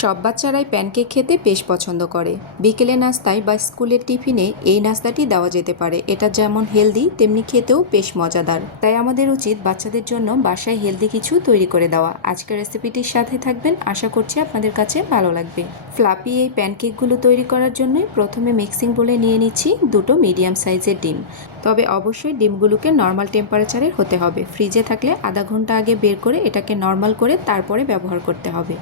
সব বাচ্চারাই প্যানকেক খেতে বেশ পছন্দ করে। বিকেলে নাস্তায় বা স্কুলের টিফিনে এই নাস্তাটি দেওয়া যেতে পারে। এটা যেমন হেলদি তেমনি খেতেও বেশ মজাদার। তাই আমাদের উচিত বাচ্চাদের জন্য বাসায় হেলদি কিছু তৈরি করে দেওয়া। আজকের রেসিপিটির সাথে থাকবেন, আশা করছি আপনাদের কাছে ভালো লাগবে। ফ্লাপি এই প্যানকেকগুলো তৈরি করার জন্য প্রথমে মিক্সিং বোলে নিয়ে নিচ্ছি দুটো মিডিয়াম সাইজের ডিম। তবে অবশ্যই ডিমগুলোকে নর্মাল টেম্পারেচারের হতে হবে। ফ্রিজে থাকলে আধা ঘন্টা আগে বের করে এটাকে নর্মাল করে তারপরে ব্যবহার করতে হবে।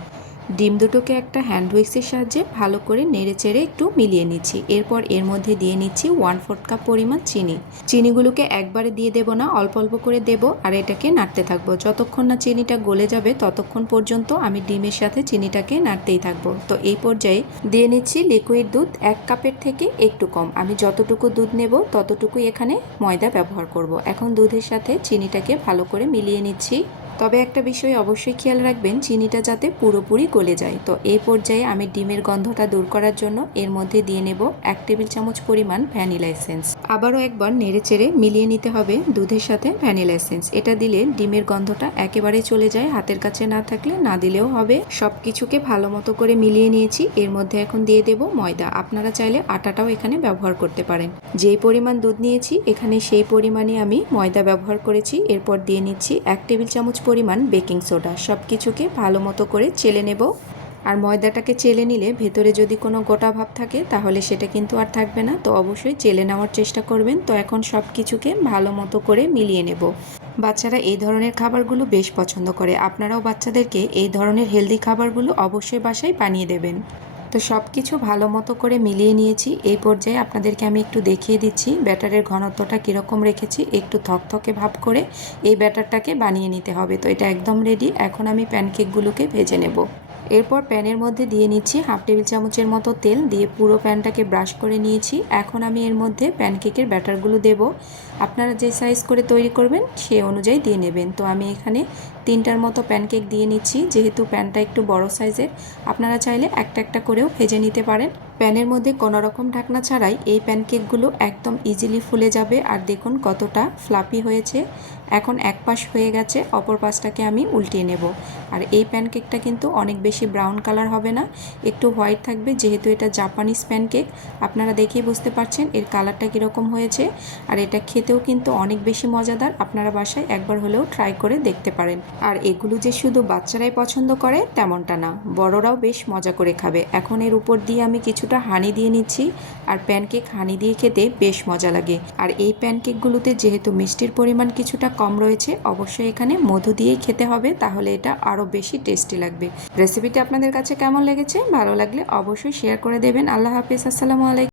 ডিম দুটোকে একটা হ্যান্ড উইক্সের সাহায্যে ভালো করে নেড়ে চেড়ে একটু মিলিয়ে নিচ্ছি। এরপর এর মধ্যে দিয়ে নিচ্ছি 1/4 কাপ পরিমাণ চিনি। চিনিগুলোকে একবারে দিয়ে দেব না, অল্প অল্প করে দেব আর এটাকে নাড়তে থাকবো। যতক্ষণ না চিনিটা গলে যাবে ততক্ষণ পর্যন্ত আমি ডিমের সাথে চিনিটাকে নাড়তেই থাকবো। তো এই পর্যায়ে দিয়ে নিচ্ছি লিকুইড দুধ 1 কাপের থেকে একটু কম। আমি যতটুকু দুধ নেব ততটুকুই এখানে ময়দা ব্যবহার করব। এখন দুধের সাথে চিনিটাকে ভালো করে মিলিয়ে নিচ্ছি। তবে একটা বিষয় অবশ্যই খেয়াল রাখবেন, চিনিটা যাতে পুরোপুরি গলে যায়। তো এই পর্যায়ে আমি ডিমের গন্ধটা দূর করার জন্য এর মধ্যে দিয়ে নেব 1 টেবিল চামচ পরিমাণ ভ্যানিলা এসেন্স। আবারও একবার নেড়েচেড়ে মিলিয়ে নিতে হবে দুধের সাথে ভ্যানিলা এসেন্স। এটা দিলে ডিমের গন্ধটা একেবারেই চলে যায়, হাতের কাছে না থাকলে না দিলেও হবে। সব কিছুকে ভালো মতো করে মিলিয়ে নিয়েছি। এর মধ্যে এখন দিয়ে দেব ময়দা। আপনারা চাইলে আটাটাও এখানে ব্যবহার করতে পারেন। যেই পরিমাণ দুধ নিয়েছি এখানে সেই পরিমাণে আমি ময়দা ব্যবহার করেছি। এরপর দিয়ে নিচ্ছি 1 টেবিল চামচ পরিমাণ বেকিং সোডা। সব কিছুকে ভালো মতো করে চেলে নেব। আর ময়দাটাকে চেলে নিলে ভেতরে যদি কোনো গোটা ভাব থাকে তাহলে সেটা কিন্তু আর থাকবে না। তো অবশ্যই চেলে নেওয়ার চেষ্টা করবেন। তো এখন সব কিছুকে ভালো মতো করে মিলিয়ে নেব। বাচ্চারা এই ধরনের খাবারগুলো বেশ পছন্দ করে। আপনারাও বাচ্চাদেরকে এই ধরনের হেলদি খাবারগুলো অবশ্যই বাসায় বানিয়ে দেবেন। তো সব কিছু ভালো মতো করে মিলিয়ে নিয়েছি। এই পর্যায়ে আপনাদেরকে আমি একটু দেখিয়ে দিচ্ছি ব্যাটারের ঘনত্বটা কীরকম রেখেছি। একটু থকথকে ভাব করে এই ব্যাটারটাকে বানিয়ে নিতে হবে। তো এটা একদম রেডি। এখন আমি প্যানকেকগুলোকে ভেজে নেব। এরপর প্যানের মধ্যে দিয়ে নিচ্ছি 1/2 টেবিল চামচের মতো তেল। দিয়ে পুরো প্যানটাকে ব্রাশ করে নিয়েছি। এখন আমি এর মধ্যে প্যানকেকের ব্যাটারগুলো দেব। আপনারা যে সাইজ করে তৈরি করবেন সে অনুযায়ী দিয়ে নেবেন। তো আমি এখানে 3টার মতো প্যানকেক দিয়ে নিচ্ছি। যেহেতু প্যানটা একটু বড় সাইজের, আপনারা চাইলে একটা একটা করেও ভেজে নিতে পারেন। প্যানের মধ্যে কোনো রকম ঢাকনা ছাড়াই এই প্যানকেকগুলো একদম ইজিলি ফুলে যাবে। আর দেখুন কতটা ফ্লাপি হয়েছে। এখন এক পাশ হয়ে গেছে, অপর পাশটাকে আমি উল্টিয়ে নেব। আর এই প্যানকেকটা কিন্তু অনেক বেশি ব্রাউন কালার হবে না, একটু হোয়াইট থাকবে। যেহেতু এটা জাপানিজ প্যানকেক, আপনারা দেখেই বুঝতে পারছেন এর কালারটা কীরকম হয়েছে। আর এটা খেতেও কিন্তু অনেক বেশি মজাদার। আপনারা বাসায় একবার হলেও ট্রাই করে দেখতে পারেন। আর এগুলো যে শুধু বাচ্চারাই পছন্দ করে তেমনটা না, বড়রাও বেশ মজা করে খাবে। এখন এর উপর দিয়ে আমি কিছুটা হানি দিয়ে নিচ্ছি। আর প্যানকেক হানি দিয়ে খেতে বেশ মজা লাগে। আর এই প্যানকেকগুলোতে যেহেতু মিষ্টির পরিমাণ কিছুটা কম রয়েছে, অবশ্যই এখানে মধু দিয়েই খেতে হবে, তাহলে এটা আরও বেশি টেস্টি লাগবে। রেসিপিটি আপনাদের কাছে কেমন লেগেছে? ভালো লাগলে অবশ্যই শেয়ার করে দেবেন। আল্লাহ হাফেজ, আসসালামু আলাইকুম।